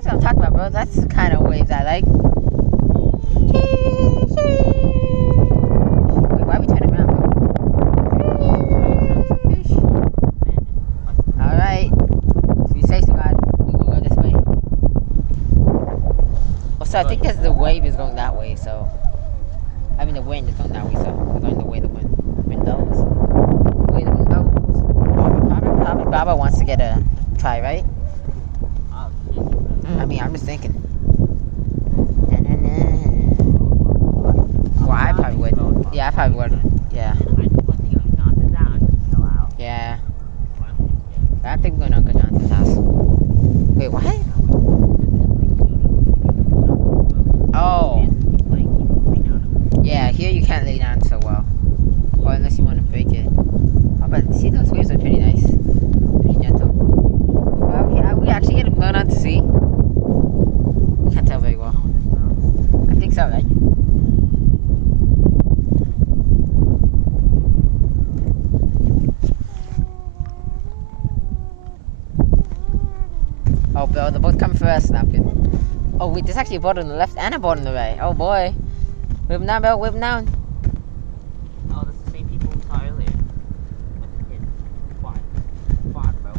That's what I'm talking about, bro. That's the kind of waves I like. Wait, why are we turning around, bro? Alright. If you say so, God, we will go this way. Oh, so I think that's the wave is going that way, so. I mean, the wind is going that way, so we're going the way the wind. Windows. Way the windows. Probably Baba wants to get a try, right? I mean, I'm just thinking. Well, I probably would. Yeah, I probably would. Yeah. Yeah. I don't think we're going to Uncle Johnson's house. Wait, what? Oh. Yeah, here you can't lay down so well. Or unless you want to break it. Oh, but see, those waves are pretty nice. Pretty gentle. Well, okay, are we actually getting blown out to sea? I can't tell very well. I think so, right? Oh, bro, the boat coming for us. Not good. Oh, wait, there's actually a boat on the left and a boat on the right. Oh, boy. Whip them down, bro. Whip them down. Oh, that's the same people we saw earlier. Quad, bro.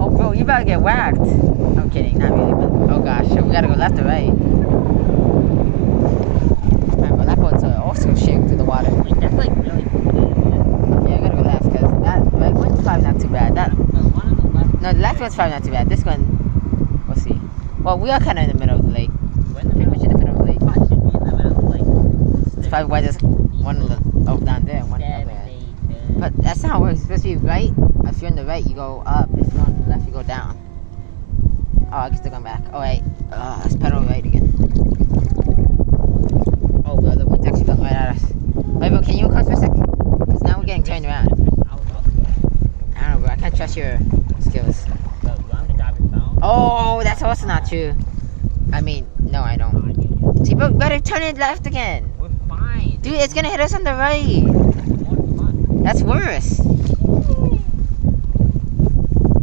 Oh, bro, you about to get whacked. I'm kidding, not really, but oh gosh, so we gotta go left or right. Alright, bro, that boat's also shaking through the water. Wait, that's like really cool. Yeah, I gotta go left because that right one's probably not too bad. That one on the left. no, the left one's probably not too bad. This one, we'll see. Well, we are kind of in the middle of the lake. Pretty much in the middle of the lake. Should be in the middle of the lake. That's probably why there's one on the down there and one over there. But that's not how it works. It's supposed to be right. If you're on the right, you go up. If you're on the left, you go down. Oh, I guess they're going back. Oh, wait. Let's pedal right again. Oh, bro, the wind's actually coming right at us. Wait, bro, can you come for a sec? Because now we're getting turned around. I don't know, bro. I can't trust your skills. Oh, that's also not true. I mean, no, I don't. See, bro, we gotta turn it left again. We're fine. Dude, it's gonna hit us on the right. That's worse.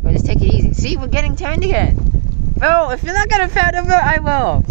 Bro, just take it easy. See, we're getting turned again. Bro, if you're not gonna pedal, bro, I will.